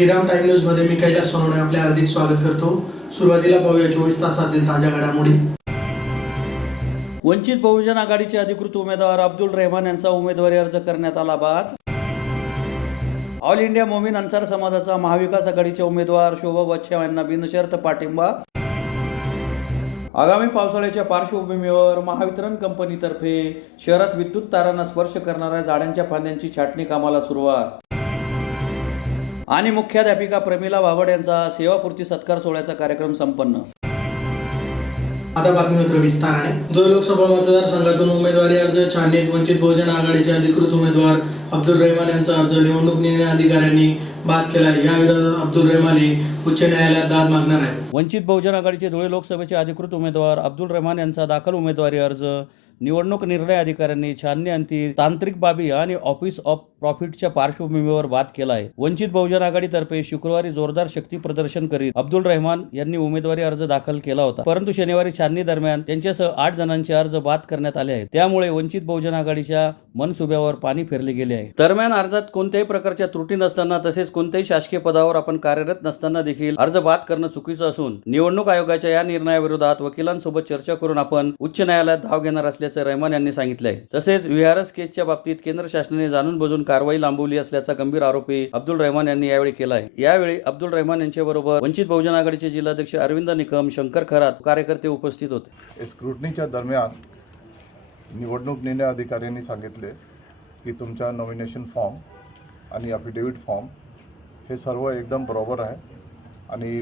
Shriram time news मध्ये मी कैलास सोनवणे आपले हार्दिक स्वागत करतो। सुरुवातीला पाहूया 24 तासातील ताज्या घडामोडी। वंचित बहुजन आघाडीचे अधिकृत उमेदवार अब्दुल रहमान यांचा उमेदवारी अर्ज करण्यात आला बाद। ऑल इंडिया मोमीन अन्सार समाजाचा महाविकास आघाडीचे उमेदवार शोभा बच्छाव यांना बिनशर्त पाठिंबा। आगामी पावसाळ्याच्या पार्श्वभूमीवर महावितरण कंपनीतर्फे शहरात विद्युत तारांना स्पर्श करणाऱ्या झाडांच्या फांद्यांची छाटणी कामाला सुरुवात। आणि मुख्याध्यापिका प्रमिला बावड यांचा सेवापूर्ती सत्कार सोहळ्याचा कार्यक्रम संपन्न। आता बातमीपत्र विस्ताराने। धुळे लोकसभा मतदारसंघातून उमेदवारी अर्ज छाननीत वंचित बहुजन आघाडीचे अधिकृत उमेदवार अब्दुल रहमान यांचा अर्ज निवडणूक निर्णय अधिकाऱ्यांनी बाद केला। या विरोधात अब्दुल रहमान उच्च न्यायालयात दाद मागणार आहे। वंचित बहुजन आघाडीचे धुळे लोकसभेचे अधिकृत उमेदवार अब्दुल रहमान यांचा दाखल उमेदवारी अर्ज निवडणूक निर्णय अधिकाऱ्यांनी छाननी अंती तांत्रिक बाबी आणि ऑफिस ऑफ प्रॉफिटच्या पार्श्वभूमीवर बाद केला आहे। वंचित बहुजन आघाडीतर्फे शुक्रवारी जोरदार शक्ती प्रदर्शन करीत अब्दुल रहमान यांनी उमेदवारी अर्ज दाखल केला होता, परंतु शनिवारी छाननी दरम्यान त्यांच्यासह 8 जणांचे अर्ज बाद करण्यात आले आहेत। त्यामुळे वंचित बहुजन आघाडीच्या मनसुब्यावर पाणी फेरले गेले आहे। दरम्यान अर्जात कोणत्याही प्रकारच्या त्रुटी नसताना तसेच कोणत्याही शासकीय पदावर आपण कार्यरत नसताना देखील अर्ज बाद करणं चुकीचं असून निवडणूक आयोगाच्या या निर्णयाविरोधात वकिलांसोबत चर्चा करून आपण उच्च न्यायालयात धाव घेणार असल्याचं रहमान यांनी सांगितलं आहे। तसेच व्हीआरएस केसच्या बाबतीत केंद्र शासनाने जाणून बुजून कारवाई लांबवली असल्याचा गंभीर आरोपही अब्दुल रहमान यांनी यावेळी केला आहे। यावेळी अब्दुल रहमान यांच्याबरोबर वंचित बहुजन आघाडीचे जिल्हाध्यक्ष अरविंद निकम, शंकर खरात कार्यकर्ते उपस्थित होते। स्क्रुटनीच्या दरम्यान निवडणूक निर्णय अधिकाऱ्यांनी सांगितले की तुमचा नॉमिनेशन फॉर्म आणि अफिडेविट फॉर्म हे सर्व एकदम बरोबर आहे आणि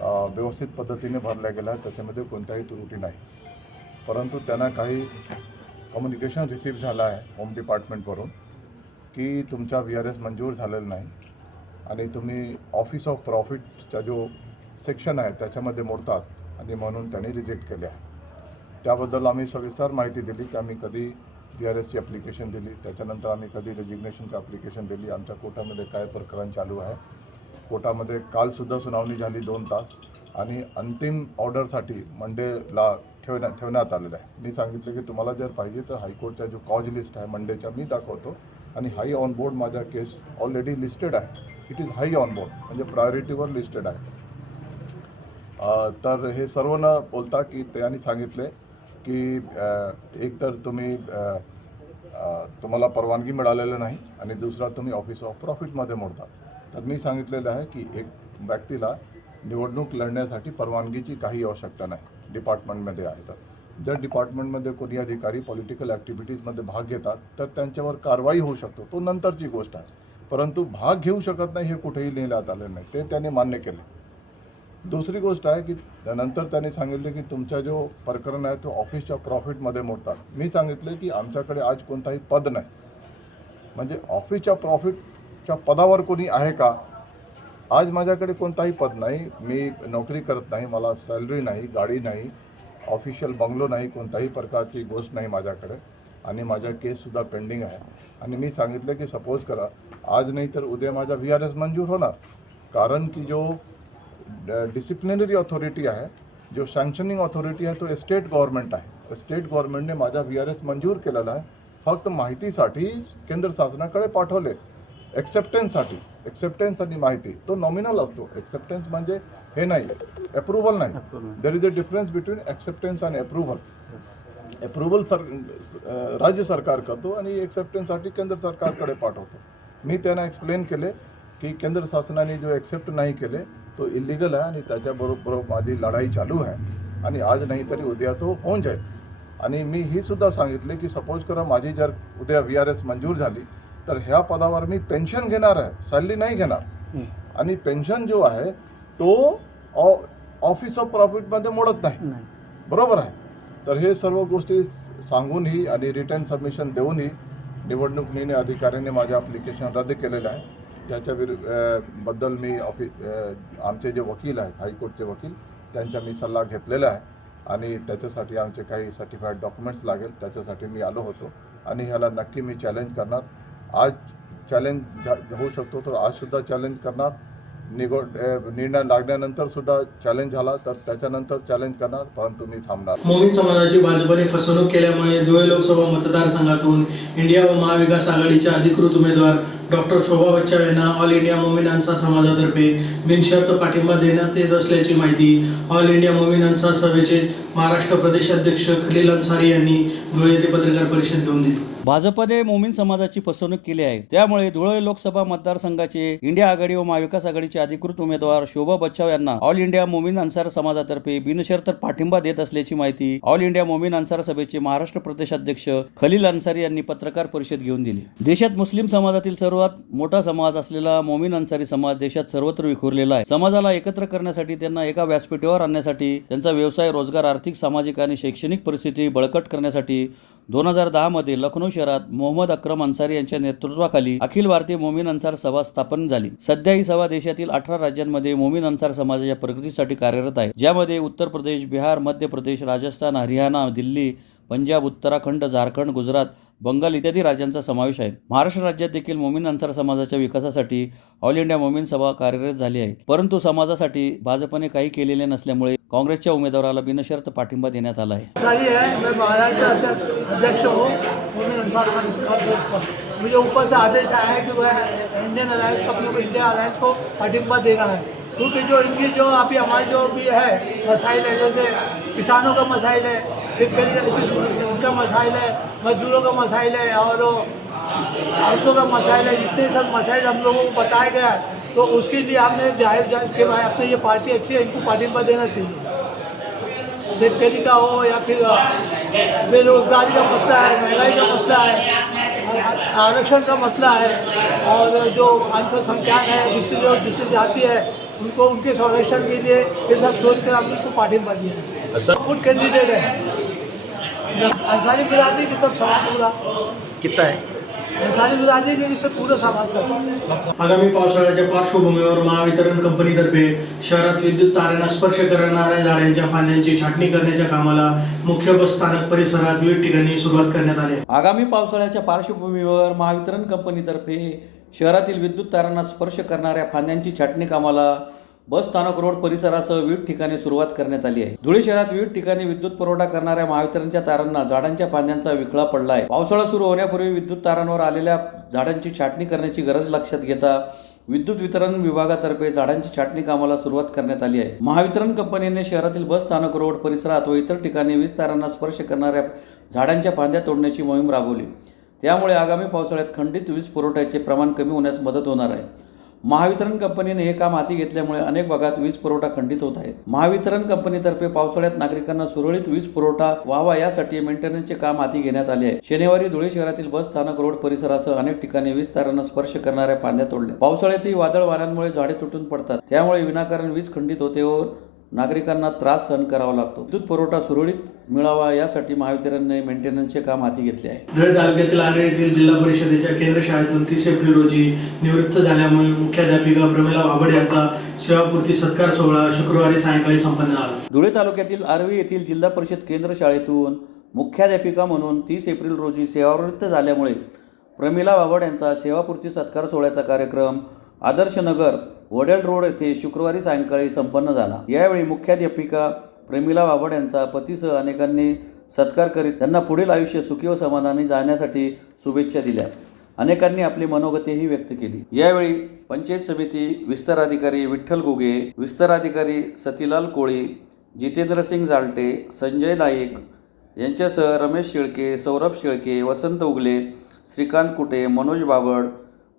व्यवस्थित पद्धतीने भरल्या गेला, त्याच्यामध्ये कोणताही त्रुटी नाही। परंतु त्यांना काही कम्युनिकेशन रिसीव्ह झाला आहे होम डिपार्टमेंटवरून की तुमचा VRS मंजूर झालेला नाही आणि तुम्ही ऑफिस ऑफ प्रॉफिटचा जो सेक्शन आहे त्याच्यामध्ये मोडतात आणि म्हणून त्यांनी रिजेक्ट केले आहे। त्याबद्दल आम्ही सविस्तर माहिती दिली की आम्ही कधी VRSची ॲप्लिकेशन दिली, त्याच्यानंतर आम्ही कधी रेजिग्नेशनची ॲप्लिकेशन दिली, आमच्या कोर्टामध्ये काय प्रकरण चालू आहे। कोर्टामध्ये कालसुद्धा सुनावणी झाली 2 तास आणि अंतिम ऑर्डरसाठी मंडेला ठेवण्यात आलेलं आहे। मी सांगितलं की तुम्हाला जर पाहिजे तर हायकोर्टचा जो कॉज लिस्ट आहे मंडेच्या मी दाखवतो आणि हाय ऑन बोर्ड माझा केस ऑलरेडी लिस्टेड आहे। It is hi on board म्हणजे प्रायोरिटीवर लिस्टेड आहे। तर हे सर्व न बोलता की त्यांनी सांगितले की एक तर तुम्हाला परवानगी मिळालेलं नाही आणि दुसरा तुम्ही ऑफिस ऑफ प्रॉफिटमध्ये मोडता। तर मी सांगितलेलं आहे की एक व्यक्तीला निवडणूक लढण्यासाठी परवानगीची काही आवश्यकता नाही डिपार्टमेंटमध्ये आहे। तर जर डिपार्टमेंटमध्ये कोणी अधिकारी पॉलिटिकल ॲक्टिव्हिटीजमध्ये भाग घेतात तर त्यांच्यावर कारवाई होऊ शकतो, तो नंतरची गोष्ट आहे। परंतु भाग घेऊ शकत नाही हे कुठेही लिहिण्यात आले नाही, ते त्यांनी मान्य केले। दुसरी गोष्ट आहे की नंतर त्यांनी सांगितले की तुमचा जो प्रकरण आहे तो ऑफिसच्या प्रॉफिटमध्ये मोडतात। मी सांगितले की आमच्याकडे आज कोणताही पद नाही, म्हणजे ऑफिसच्या प्रॉफिटच्या पदावर कोणी आहे का? आज माझ्याकडे कोणताही पद नाही, मी नोकरी करत नाही, मला सॅलरी नाही, गाडी नाही, ऑफिशियल बंगलो नाही, कोणताही प्रकारची गोष्ट नाही माझ्याकडे आणि माझा केससुद्धा पेंडिंग आहे। आणि मी सांगितलं की सपोज करा आज नाही तर उद्या माझा VRS मंजूर होणार, कारण की जो डिसिप्लिनरी ऑथॉरिटी आहे, जो सँक्शनिंग ऑथॉरिटी आहे तो स्टेट गव्हर्नमेंट आहे। स्टेट गव्हर्नमेंटने माझा VRS मंजूर केलेला आहे, फक्त माहितीसाठी केंद्र शासनाकडे पाठवले ॲक्सेप्टन्ससाठी। ॲक्सेप्टन्स आणि माहिती तो नॉमिनल असतो, ॲक्सेप्टन्स म्हणजे हे नाही, अप्रूव्हल नाही। There is a difference between acceptance आणि अप्रूव्हल। अप्रूव्हल राज्य सरकार करतो आणि ॲक्सेप्टन्ससाठी केंद्र सरकारकडे पाठवतो। मी त्यांना एक्सप्लेन केले की केंद्र शासनाने जो ॲक्सेप्ट नाही केले तो इलिगल आहे आणि त्याच्याबरोबर माझी लढाई चालू आहे आणि आज नाही तरी उद्या तो होऊन जाईल। आणि मी ही सुद्धा सांगितले की सपोज करा माझी जर उद्या VRS मंजूर झाली तर ह्या पदावर मी पेन्शन घेणार आहे, सॅलरी नाही घेणार आणि पेन्शन जो आहे तो ऑफिस ऑफ प्रॉफिटमध्ये मोडत नाही, बरोबर आहे। तर हे सर्व गोष्टी सांगूनही आणि रिटर्न सबमिशन देऊनही निवडणूक निर्णय अधिकाऱ्यांनी माझे ॲप्लिकेशन रद्द केलेलं आहे। त्याच्या बद्दल मी आमचे जे वकील आहेत हायकोर्टचे वकील त्यांचा मी सल्ला घेतलेला आहे आणि त्याच्यासाठी आमचे काही सर्टिफाईड डॉक्युमेंट्स लागेल, त्याच्यासाठी मी आलो होतो आणि ह्याला नक्की मी चॅलेंज करणार। आज चॅलेंज होऊ शकतो तर आजसुद्धा चॅलेंज करणार, निर्णय लागल्यानंतर सुद्धा चॅलेंज झाला तर त्याच्यानंतर चॅलेंज करणार, परंतु मी थांबणार। मोमीन समाजाची भाजपने फसवणूक केल्यामुळे धुळे लोकसभा मतदारसंघातून इंडिया व महाविकास आघाडीच्या अधिकृत उमेदवार डॉक्टर शोभा बच्चाव यांना ऑल इंडिया मोमीन अन्सार समाजातर्फे बिनशर्त पाठिंबा देण्यात येत असल्याची माहिती ऑल इंडिया मोमीन अन्सार सभेचे महाराष्ट्र प्रदेश अध्यक्ष खलील अन्सारी यांनी धुळे येथे पत्रकार परिषद घेऊन दिली. भाजपने मोमीन समाजाची फसवणूक केली आहे. त्यामुळे धुळे लोकसभा मतदारसंघाचे इंडिया आघाडी व महाविकास आघाडीचे अधिकृत उमेदवार शोभा बच्चाव यांना ऑल इंडिया मोमीन अन्सार समाजातर्फे बिनशर्त पाठिंबा देत असल्याची माहिती ऑल इंडिया मोमीन अन्सार सभेचे महाराष्ट्र प्रदेश अध्यक्ष खलील अन्सारी यांनी पत्रकार परिषद घेऊन दिली. देशात मुस्लिम समाजातील सर्वात मोठा समाज असलेला मोमीन अन्सारी समाज देशात सर्वत्र विखुरलेला आहे. समाजाला एकत्र करण्यासाठी, त्यांना एका व्यासपीठावर आणण्यासाठी, त्यांचा व्यवसाय, रोजगार, आर्थिक, सामाजिक आणि शैक्षणिक परिस्थिती बळकट करण्यासाठी 2010 मध्ये लखनौ शहरात मोहम्मद अक्रम अन्सारी यांच्या नेतृत्वाखाली अखिल भारतीय मोमीन अन्सार सभा स्थापन झाली. सध्या ही सभा देशातील 18 राज्यांमध्ये मोमीन अन्सार समाजाच्या प्रगतीसाठी कार्यरत आहे, ज्यामध्ये उत्तर प्रदेश, बिहार, मध्य प्रदेश, राजस्थान, हरियाणा, दिल्ली, पंजाब, उत्तराखंड, झारखंड, गुजरात, बंगाल इत्यादी राज्यांचा समावेश आहे. महाराष्ट्र राज्यात देखील मोमीन अन्सार समाजाच्या विकासासाठी ऑल इंडिया मोमीन सभा कार्यरत झाली आहे. परंतु समाजासाठी भाजपने काही केलेले नसल्यामुळे काँग्रेसच्या उमेदवाराला बिनशर्त पाठिंबा देण्यात आला आहे. मैं महाराष्ट्र अध्यक्ष हूँ मोमीन अन्सार का. मुझे ऊपर से आदेश आया है कि वह इंडियन अलायंस अपने को इंडिया अलायंस को पाठिंबा देना है, क्योंकि जो इनकी जो अभी हमारे जो भी है मसाइल है, जैसे किसानों का मसाइल है, शेतकरी का मसाइल है, मजदूरों का मसाइल है और औरतों का मसाइल है, जितने सब मसाइल हम लोगों को बताया गया है, तो उसके लिए आपने जाहिर कि भाई अपने ये पार्टी अच्छी है, इनको पाठिंबा देना चाहिए. शेतकरी का हो या फिर बेरोजगारी का मसला है, महंगाई का मसला है, आरक्षण का मसला है, और जो अल्पसंख्यक है, जिससे जाति है, उनको उनके संरक्षण के लिए ये सब सोच कर हमने उनको पाठिंबा दिया है. गुड कैंडिडेट है. अंसारी बिरादरी के सब समाज पूरा कितना है? अंसारी बिरादरी के सब पूरा समाज. आगामी पावसाळ्याच्या पार्श्वभूमीवर महावितरण कंपनीतर्फे शहरात विद्युत तारांना स्पर्श करणाऱ्या झाडांच्या फांद्यांची छाटणी करण्याच्या कामाला मुख्य बस स्थानक परिसरात विविध ठिकाणी सुरुवात करण्यात आली. आगामी पावसाळ्याच्या पार्श्वभूमीवर महावितरण कंपनीतर्फे शहरातील विद्युत तारांना स्पर्श करणाऱ्या फांद्यांची छाटणी कामाला बस स्थानक रोड परिसरासह विविध ठिकाणी सुरुवात करण्यात आली आहे. धुळे शहरात विविध ठिकाणी विद्युत पुरवठा करणाऱ्या महावितरणच्या तारांना झाडांच्या फांद्यांचा विखळा पडला आहे. पावसाळा सुरू होण्यापूर्वी विद्युत तारांवर आलेल्या झाडांची छाटणी करण्याची गरज लक्षात घेता विद्युत वितरण विभागातर्फे झाडांची छाटणी कामाला सुरुवात करण्यात आली आहे. महावितरण कंपनीने शहरातील बस स्थानक रोड परिसरात व इतर ठिकाणी वीज तारांना स्पर्श करणाऱ्या झाडांच्या फांद्या तोडण्याची मोहीम राबवली. त्यामुळे आगामी पावसाळ्यात खंडित वीज पुरवठ्याचे प्रमाण कमी होण्यास मदत होणार आहे. महावितरण कंपनीने हे काम हाती घेतल्यामुळे अनेक भागात वीज पुरवठा खंडित होत आहे. महावितरण कंपनीतर्फे पावसाळ्यात नागरिकांना सुरळीत वीज पुरवठा व्हावा यासाठी मेंटेनन्सचे काम हाती घेण्यात आले आहे. शनिवारी धुळे शहरातील बस स्थानक रोड परिसरासह अनेक ठिकाणी वीज तारांना स्पर्श करणाऱ्या फांद्या तोडल्या. पावसाळ्यातही वादळ वाऱ्यांमुळे झाडे तुटून पडतात, त्यामुळे विनाकारण वीज खंडित होते व नागरिकांना त्रास सहन करावा लागतो. विद्युत पुरवठा सुरळीत मिळावा यासाठी महावितरणने मेंटेनन्सचे काम हाती घेतले आहे. धुळे तालुक्यातील आर्वे येथील जिल्हा परिषदेच्या केंद्र शाळेतून 30 एप्रिल रोजी निवृत्त झाल्यामुळे मुख्याध्यापिका प्रमिला वाबड यांचा सेवापूर्ती सत्कार सोहळा शुक्रवारी सायंकाळी संपन्न झाला. धुळे तालुक्यातील आर्वे येथील जिल्हा परिषद केंद्र शाळेतून मुख्याध्यापिका म्हणून 30 एप्रिल रोजी सेवानिवृत्त झाल्यामुळे प्रमिला वाबड यांचा सेवापूर्ती सत्कार सोहळ्याचा कार्यक्रम आदर्श नगर वडेल रोड येथे शुक्रवारी सायंकाळी संपन्न झाला. यावेळी मुख्याध्यापिका प्रमिला वाबड यांचा पतीसह अनेकांनी सत्कार करीत त्यांना पुढील आयुष्य सुखी व समाधानी जाण्यासाठी शुभेच्छा दिल्या. अनेकांनी आपली मनोगतेही व्यक्त केली. यावेळी पंचायत समिती विस्तार अधिकारी विठ्ठल गुगे, विस्तार अधिकारी सतीलाल कोळी, जितेंद्र सिंग जालटे, संजय नाईक यांच्यासह रमेश शेळके, सौरभ शेळके, वसंत उगले, श्रीकांत कुटे, मनोज बाबड,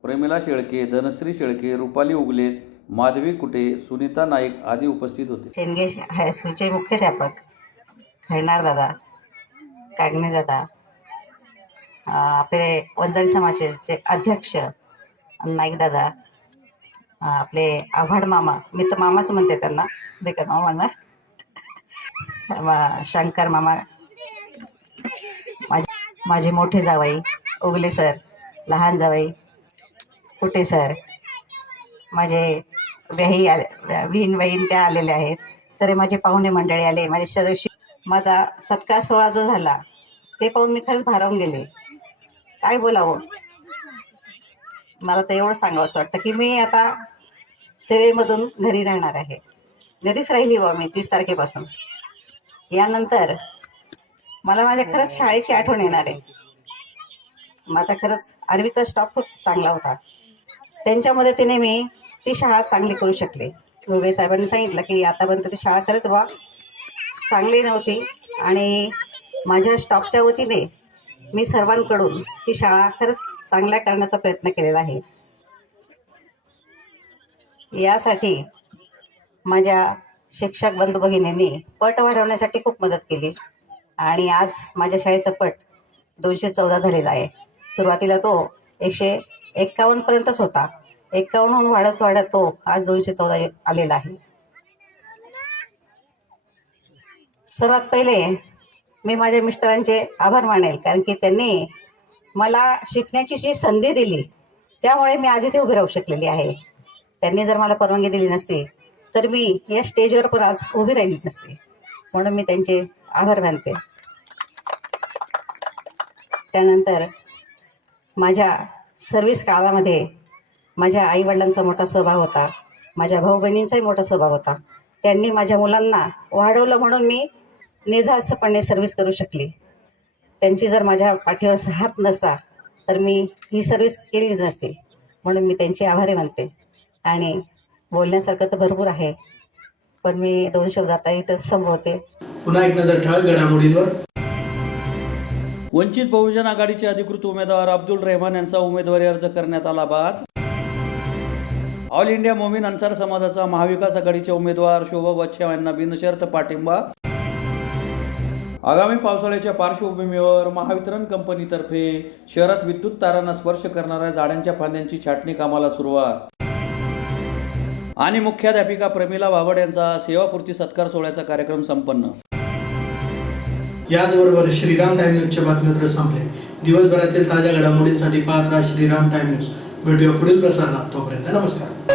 प्रेमिला शेळके, धनश्री शेळके, रुपाली उगले, माधवी कुटे, सुनीता नाईक आदी उपस्थित होते. शेंदगे हायस्कूलचे मुख्याध्यापक खैनार दादा, कागणे दादा, आपले वंजारी समाजाचे अध्यक्ष नाईक दादा, आपले आव्हाड मामा, मी तर मामाच म्हणते त्यांना, बेकर मामा, शंकर मामा, माझे मोठे जावई उगले सर, लहान जावई कुटे सर, माझे विहीन वहीन त्या आलेले आहेत. सरे माझे पाहुणे मंडळी आले, माझे सदस्य. माझा सत्कार सोहळा जो झाला ते पाहून मी खरंच भारावून गेले. काय बोलावं, मला तर एवढं सांगावंसं वाटतं की मी आता सेवेमधून घरी राहणार आहे. घरीच राहिली बा मी 30 तारखेपासून. यानंतर मला माझ्या खरंच शाळेची आठवण येणार आहे. माझा खरंच आर्वीचा स्टाफ खूप चांगला होता. त्यांच्या मदतीने मी ती शाळा चांगली करू शकले. उगले साहेबांनी सांगितलं की आतापर्यंत ती शाळा खरंच चांगली नव्हती आणि माझ्या स्टाफच्या वतीने मी सर्वांकडून ती शाळा खरंच चांगल्या करण्याचा प्रयत्न केलेला आहे. यासाठी माझ्या शिक्षक बंधू भगिनींनी पट वाढवण्यासाठी खूप मदत केली आणि आज माझ्या शाळेचं पट 214 झालेला आहे. सुरुवातीला तो 151 पर्यंतच होता. 51हून वाढत वाढत तो आज 214 आलेला आहे. सर्वात पहिले मी माझ्या मिस्टरांचे आभार मानेल, कारण की त्यांनी मला शिकण्याची जी संधी दिली त्यामुळे मी आज इथे उभी राहू शकलेली आहे. त्यांनी जर मला परवानगी दिली नसती तर मी या स्टेजवर पण आज उभी राहिली नसते. म्हणून मी त्यांचे आभार मानते. त्यानंतर माझ्या सर्व्हिस काळामध्ये माझ्या आईवडिलांचा मोठा सहभाग होता. माझ्या भाऊ बहिणींचाही मोठा सहभाग होता. त्यांनी माझ्या मुलांना वाढवलं म्हणून मी निर्धास्तपणे सर्व्हिस करू शकली. त्यांची जर माझ्या पाठीवर हात नसता तर मी ही सर्व्हिस केलीच नसती. म्हणून मी त्यांचे आभारी मानते. आणि बोलण्यासारखं तर भरपूर आहे, पण मी 2 शब्द आता इथं संपवते. पुन्हा एक नजर ठळक घडामोडींवर. वंचित बहुजन आघाडीचे अधिकृत उमेदवार अब्दुल रेहमान यांचा उमेदवारी अर्ज करण्यात आला. बाद ऑल इंडिया मोमीन अन्सार समाजाचा महाविकास आघाडीचे उमेदवार शोभा बच्छाव यांना बिनशर्त पाठिंबा. आगामी पावसाळ्याच्या पार्श्वभूमीवर महावितरण कंपनीतर्फे शहरात विद्युत तारांना स्पर्श करणाऱ्या झाडांच्या फांद्यांची छाटणी कामाला सुरुवात. आणि मुख्याध्यापिका प्रमिला बाबड यांचा सेवापूर्ती सत्कार सोहळ्याचा कार्यक्रम संपन्न. याचबरोबर श्रीराम टाइम न्यूजचे बातमीपत्र संपले. दिवसभरातील ताज्या घडामोडींसाठी पाहत राहा श्रीराम टाइम न्यूज. भेटूया पुढील प्रसारणात. तोपर्यंत नमस्कार.